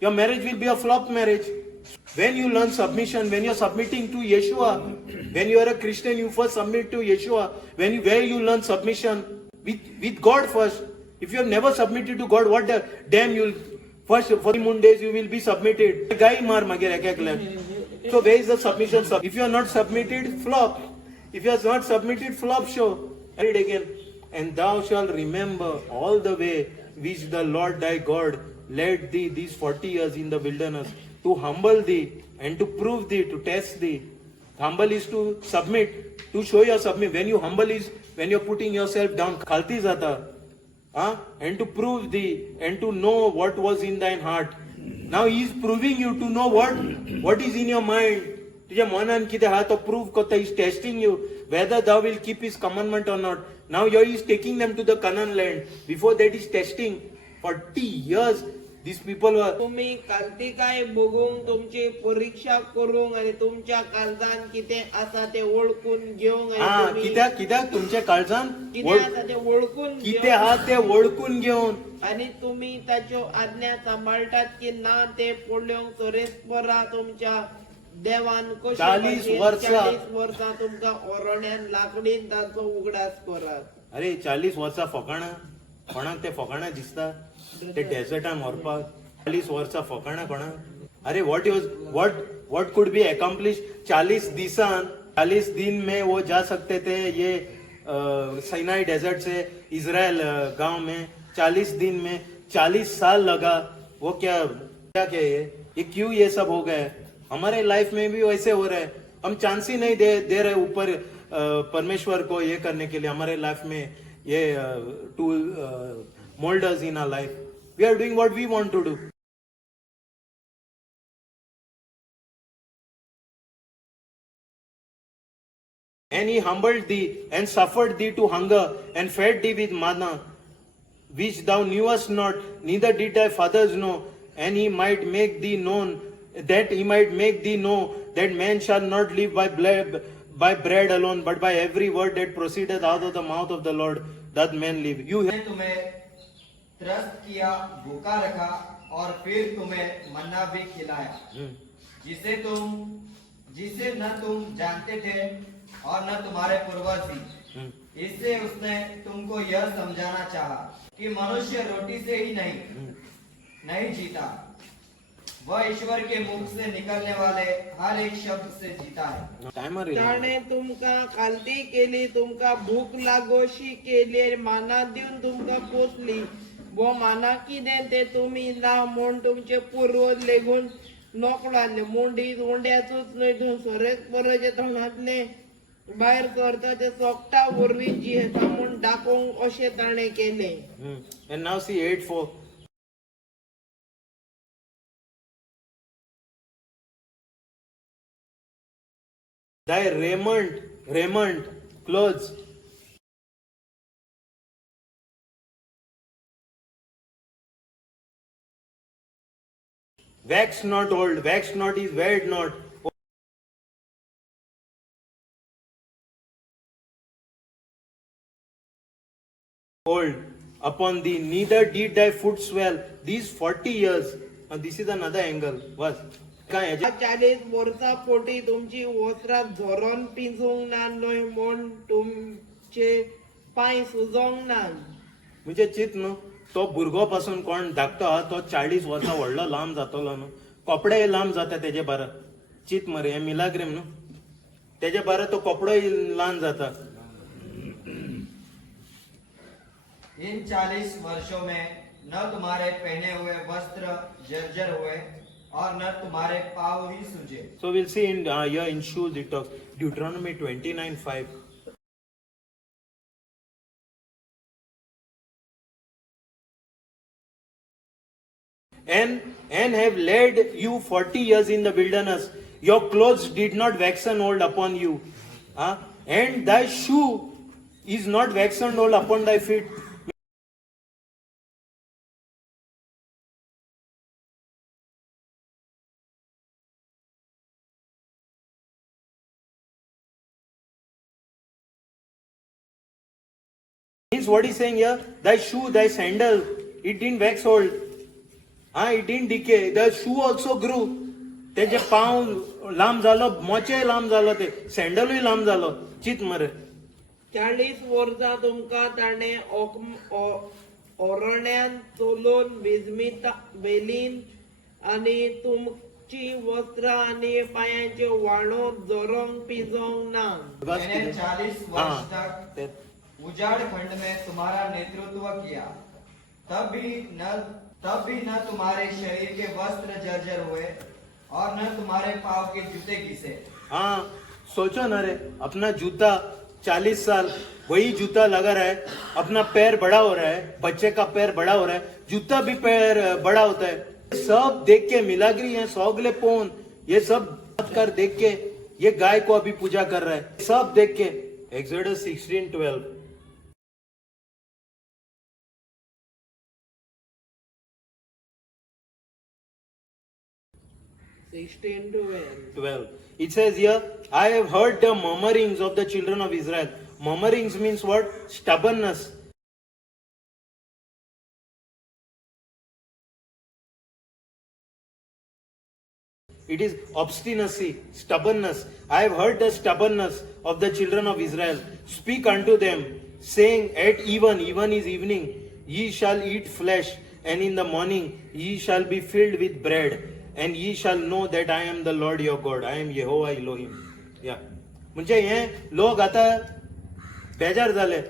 Your marriage will be a flop marriage. When you learn submission, when you're submitting to Yeshua, when you are a Christian, you first submit to Yeshua. Where you learn submission with God first. If you have never submitted to God, what the damn you'll first for 3 days you will be submitted. So where is the submission? If you are not submitted, flop. If you are not submitted, flop show. Read again. And thou shalt remember all the way which the Lord thy God led thee these 40 years in the wilderness to humble thee and to prove thee, to test thee. Humble is to submit, to show your submit. When you humble is when you're putting yourself down. Khalti zata. And to prove thee and to know what was in thine heart. Now he is proving you to know what is in your mind. तुझ्या मनान कितें आहा तो prove करता. He is testing you whether thou will keep his commandment or not. Now he is taking them to the Canaan land. Before that is testing. 40 years these people were. तुम्ही कांती काय बघून तुमची परीक्षा करून आणि तुमच्या काळजान कितें आसा ते ओळखून घेऊन कित्याक तुमच्या काळजान कितें आसा ते ओळखून कितें आहा ते ओळखून घेवन आणि तुम्ही ताच्यो आज्ञा सांभाळतात की ना ते पडल्योंक सोरेस्परा तुमच्या देवान कशी 40 वर्सां तुमका ओरोड्यान लाकडीन ताचो उगडास करात. अरे 40 वर्सां फकाणा कोणाक ते फकाणां दिसता ते डेजर्टान व्हरपाक 40 वर्सां फकाणां कोणाक अरे व्हाट कुड बी अकम्प्लिश 40 दिसान 40 दिन में वो जा सकते थे ये सिनाई डेजर्ट से इजराइल गांव में 40 दिन में 40 साल लगा वो क्या ये क्यों ये सब हो गया है हमारे लाइफ में भी वैसे हो रहा है हम चांस ही नहीं दे रहे ऊपर परमेश्वर को ये करने के लिए हमारे लाइफ में ये to mould us in our life we are doing what we want to do and he humbled thee and suffered thee to hunger and fed thee with manna which thou knewest not neither did thy fathers know and he might make thee known that he might make thee know that man shall not live by bread alone but by every word that proceedeth out of the mouth of the Lord doth man live you उसने तुम्हें त्रस्त किया भूखा रखा और फिर तुम्हें मन्ना भी खिलाया जिसे न तुम जानते थे और न तुम्हारे पूर्वज भी इससे उसने तुमको यह समझाना चाहा कि मनुष्य रोटी से ही नहीं जीता वह ईश्वर के मुख से निकलने वाले हर एक शब्द से जीता है ताणे तुमका खालती केली तुमका भूक लागोशी केली माना देऊन तुमका पोचली वो माना किदें ते तुम्ही ना म्हूण तुमचे पूर्वज लेगून नोकळाले मुंडी उंड्याचूच न्हय धुसरेच बरोचे तोंडातले भायर करता ते सोकटा वरवीं जी येता म्हूण दाखोवंक अशें ताणें केलें and now see 8:4 thy raiment clothes wax not is wear not old upon thee neither did thy foot swell these 40 years and this is another angle was काय 40 वर्सां पोटी तुमची वस्त्रां झरोन पिंजूंक ना न्हय म्हूण तुमचे पांय सुजोंक ना म्हणजे चित न्हू तो भुरगो पासून कोण धाकटो आहा तो 40 वर्सां व्हडलो लांब जातलो न्हू कपडे लांब जाता तेजे बारा चित मरे हे मिलाग्रीम न्हू तेजे बारा तो कपडोय ल्हान जाता इन 40 वर्षों में न तुम्हारे पहने हुए वस्त्र जर्जर हुए और न तुम्हारे पाँव ही सूजे so we'll see in here in shoes it talks Deuteronomy 29:5 and have led you 40 years in the wilderness your clothes did not waxen old upon you and thy shoe is not waxen old upon thy feet means what he's saying here thy shoe thy sandal it didn't wax old it didn't decay the shoe also grew तेजे पांव लांब जालो मोचे लांब जालो ते सॅन्डलूय लांब जालो चित मरे 40 वर्सां तुमकां ताणें ओरण्यांत चलोवन वेलीन आनी तुमची वस्त्रां आनी पांयाचे वाळो जोरोंक पिंजोंक ना मैंने 40 वर्ष तक उजाड़ खंड में तुम्हारा नेतृत्व किया तब भी न तुम्हारे शरीर के वस्त्र जर्जर हुए और न तुम्हारे पाँव के जूते घिसे सोचो ना रे अपना जूता 40 साल वही जूता लगा रहा है अपना पैर बड़ा हो रहा है बच्चे का पैर बड़ा हो रहा है जूता भी पैर बड़ा होता है सब देख के मिलाग्री है सौगले पोन ये सब कर देख के ये गाय को अभी पूजा कर रहा है सब देख के Exodus 16:12 16 to 12. It says here, I have heard the murmurings of the children of Israel. Murmurings means what? Stubbornness. It is obstinacy, stubbornness. I have heard the stubbornness of the children of Israel. Speak unto them, saying, at even is evening, Ye shall eat flesh, and in the morning ye shall be filled with bread, and ye shall know that I am the Lord your God. I am Yehovah Elohim. Yeah. म्हणजे हे लोक आता बेजार जाले.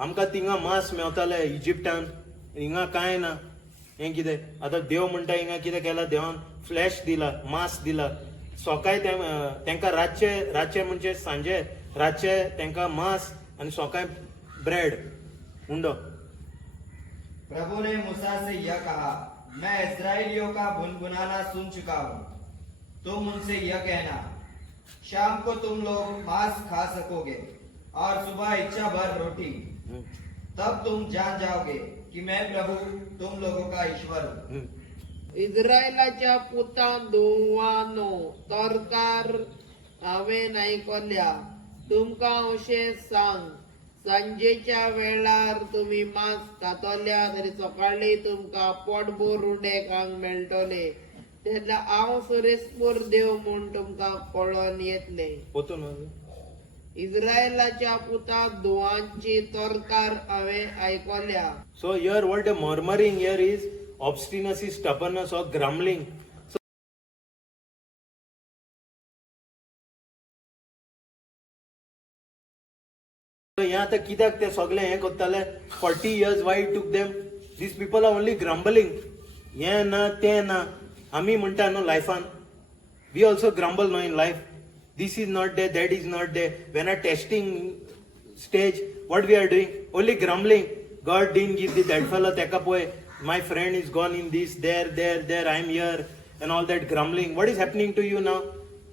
आमकां थिंगा मांस मेवताले इजिप्टान, हिंगा कांय ना. हें कितें आतां देव म्हणटा हिंगा कितें केलां देवान फ्लॅश दिला, मांस दिला. सकाळी तांकां रातचे म्हणजे सांजे रातचे तांकां मांस आनी सकाळी ब्रेड उंडो. प्रभु ने मूसा से यह कहा, मैं इस्राएलियों का भुनभुनाना सुन चुका हूँ. तुम उनसे यह कहना, शाम को तुम लोग मांस खा सकोगे और सुबह इच्छा भर रोटी. तब तुम जान जाओगे कि मैं प्रभु तुम लोगों का ईश्वर हूँ. इस्रायलाच्या पुतांदोवानो तरकार हांवें आयकल्या. तुमकां अशें सांग, सांजेच्या वेळार तुमी मांस खातल्या तरी सकाळी तुमकां पोटभर उंडे खावंक मेळटले. तेन्ना हांव सुरेस्पूर देव म्हूण तुमकां कळोन येतले. पोतून इस्रायलाच्या पुता धुवांची तरकार हांवें आयकल्या. So here what a murmuring here is obstinacy, stubbornness or grumbling. So here आता कित्याक ते सगळे हे करताले 40 years why it took them? These people are only grumbling. हे ना ते ना. आम्ही म्हणटा न्हू लायफान. We also grumble no in life. This is not there, that is not there. When a testing stage, what we are doing? Only grumbling. God didn't give that fellow tekapoe. My friend is gone in this, there, I'm here, and all that grumbling. What is happening to you now?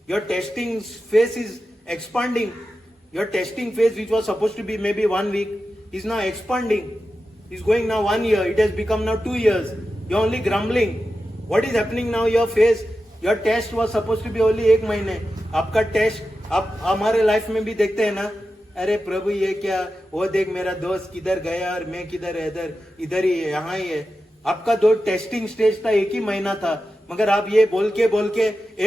Your testing phase is expanding. Your testing phase, which was supposed to be maybe 1 week, is now expanding. It's going now 1 year. It has become now 2 years. You're only grumbling. What is happening now? Your phase, your test was supposed to be only 1 महीने. आपका test आप हमारे life में भी देखते हैं ना. अरे प्रभु ये क्या, वो देख मेरा दोस्त किधर गया और मैं किधर है, इधर ही है, यहाँ ही है. आपका दो टेस्टिंग स्टेज था, 1 ही महीना था, मगर आप ये बोल के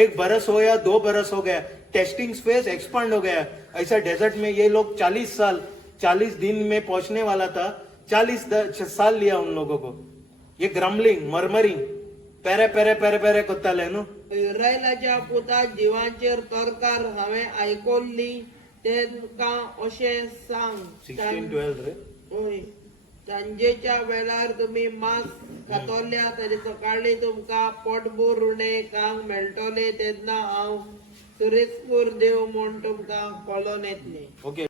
1 बरस हो या 2 बरस हो गया. टेस्टिंग फेज एक्सपांड हो गया. ऐसा डेजर्ट में ये लोग 40 दिन में पहुंचने वाला था. 40 साल लिया उन लोगों को. ये ग्रम्बलिंग, मरमरिंग, पेरे कोत्ताले न्हू. इस्रायलाच्या पुता जिवांचेर तरकार हांवें आयकल्ली. तेंकां अशें सांग, 16-12 रे. होय, सांजेच्या वेळार तुमी मांस खातल्या तरी सकाळी तुमकां पोटभर उणे खावंक मेळटले. तेन्ना हांव सुरेस्पूर देव म्हूण तुमकां कळोन येतलें. ओके.